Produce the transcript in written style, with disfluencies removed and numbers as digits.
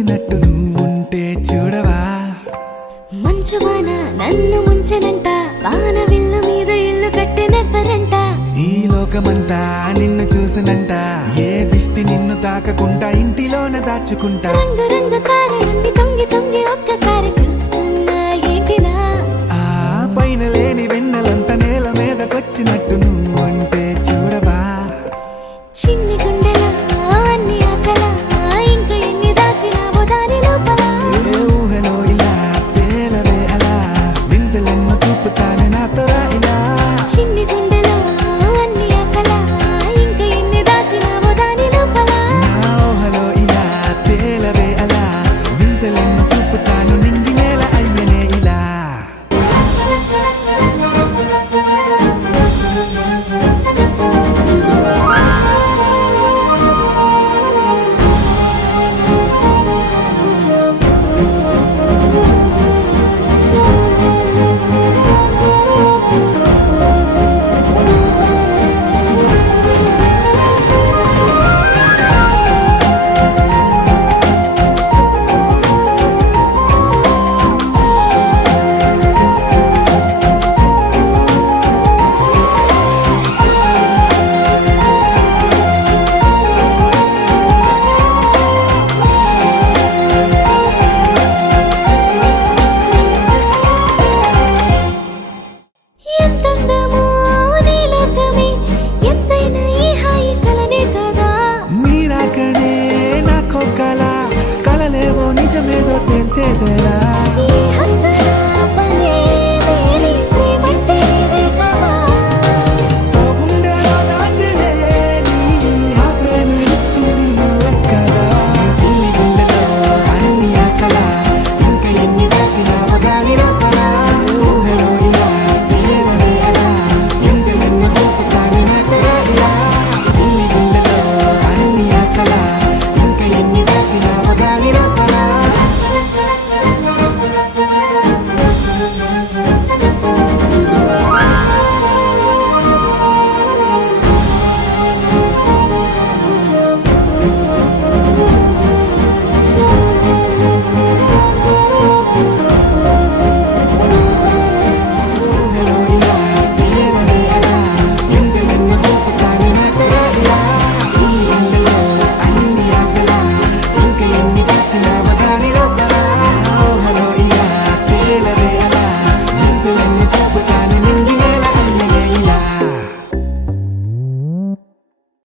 వచ్చినట్టు నువ్వుంటే చూడవా మంచువాన నన్ను ముంచనంట వాన విల్లు మీద ఇల్లు కట్టినెవ్వరంట ఈ లోకమంతా నిన్ను చూసనంట ఏ దిష్టి నిన్ను తాకకుండా ఇంటిలోనే దాచుకుంటా రంగు రంగు తారలన్నీ తొంగి తొంగి ఒక్కసారి చూస్తున్నా ఏంటిలా ఆ పైన లేని వెన్నెలంత నేల మీదకొచ్చినట్టు నువ్వుంటే చూడవా చిన్ని